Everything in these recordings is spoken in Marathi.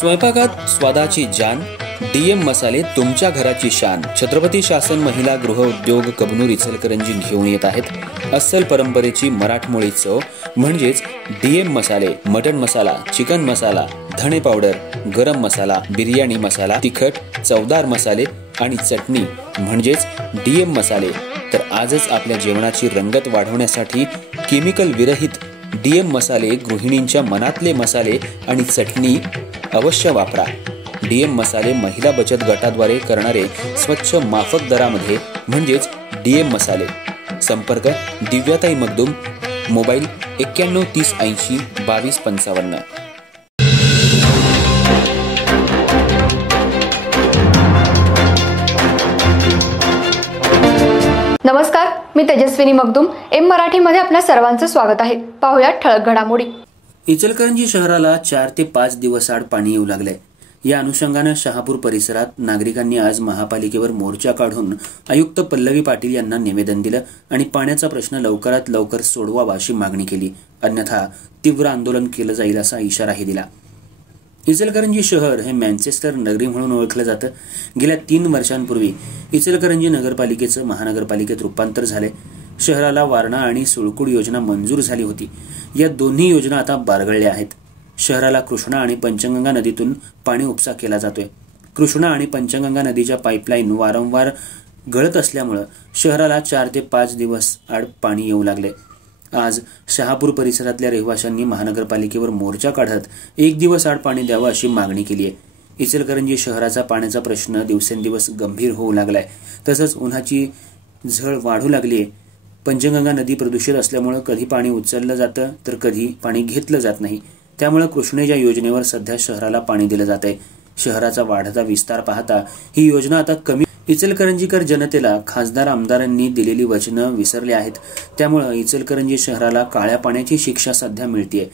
स्वयंपाकात स्वादाची जान, डीएम मसाले तुमच्या घराची शान। छत्रपती शासन महिला गृह उद्योग कबनूर इचलकरंजी घेऊन येत आहेत अस्सल परंपरेची मराठमोळी चव म्हणजेच डीएम मसाले। मटन मसाला, चिकन मसाला, धणे पावडर, गरम मसाला, बिर्याणी मसाला, तिखट, चवदार मसाले आणि चटणी म्हणजेच डीएम मसाले। तर आजच आपल्या जेवणाची रंगत वाढवण्यासाठी केमिकल विरहित डीएम मसाले, गृहिणींच्या मनातले मसाले आणि चटणी अवश्य वापरा। डीएम मसाले महिला बचत गटाद्वारे करणारे स्वच्छ माफक दरामध्ये म्हणजेच डीएम मसाले। संपर्क दिव्याताई मगदूम, मोबाईल 91 30 80 22 55। नमस्कार, मी तेजस्विनी मगदूम। एम मराठीमध्ये आपल्या सर्वांचं स्वागत आहे। पाहूया ठळक घडामोडी। इचलकरंजी शहराला 4 ते 5 दिवस आड पाणी येऊ लागले। या अनुषंगाने शहापूर परिसरात नागरिकांनी आज महापालिकेवर मोर्चा काढून आयुक्त पल्लवी पाटील यांना निवेदन दिलं आणि पाण्याचा प्रश्न लवकरात लवकर सोडवावा अशी मागणी केली, अन्यथा तीव्र आंदोलन केलं जाईल असा इशाराही दिला। इचलकरंजी शहर हे मँचेस्टर नगरी म्हणून ओळखलं जातं। गेल्या 3 वर्षांपूर्वी इचलकरंजी नगरपालिकेचं महानगरपालिकेत रूपांतर झाले। शहराला वारणा आणि सुळकुड योजना मंजूर झाली होती। या दोन्ही योजना आता बारगळल्या आहेत। शहराला कृष्णा आणि पंचगंगा नदीतून पाणी उपसा केला जातोय। कृष्णा आणि पंचगंगा नदीच्या पाईपलाईन वारंवार गळत असल्यामुळे शहराला 4 ते 5 दिवस आड पाणी येऊ लागले। आज शहापूर परिसरातल्या रहिवाशांनी महानगरपालिकेवर मोर्चा काढत 1 दिवस आड पाणी द्यावं अशी मागणी केली आहे। इचलकरंजी शहराचा पाण्याचा प्रश्न दिवसेंदिवस गंभीर होऊ लागलाय, तसंच उन्हाची झळ वाढू लागली आहे। पंचगंगा नदी प्रदूषित असल्यामुळे कधी पाणी उचललं जातं तर कधी पाणी घेतलं जात नाही। त्यामुळे कृष्णेच्या योजनेवर सध्या शहराला पाणी दिलं जात आहे। शहराचा वाढता विस्तार पाहता ही योजना आता कमी। इचलकरंजीकर जनतेला खासदार आमदारांनी दिलेली वचनं विसरले आहेत, त्यामुळे इचलकरंजी शहराला काळ्या पाण्याची शिक्षा सध्या मिळतेय।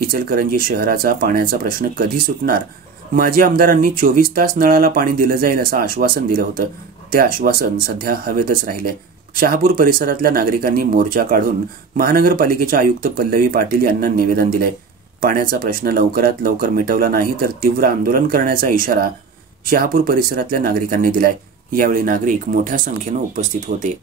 इचलकरंजी शहराचा पाण्याचा प्रश्न कधी सुटणार? माजी आमदारांनी 24 तास नळाला पाणी दिलं जाईल असं आश्वासन दिलं होतं, ते आश्वासन सध्या हवेतच राहिले। शहापूर परिसरातल्या नागरिकांनी मोर्चा काढून महानगरपालिकेच्या आयुक्त पल्लवी पाटील यांना निवेदन दिलंय। पाण्याचा प्रश्न लवकरात लवकर मिटवला नाही तर तीव्र आंदोलन करण्याचा इशारा शहापूर परिसरातल्या नागरिकांनी दिलाय। यावेळी नागरिक मोठ्या संख्येने उपस्थित होते।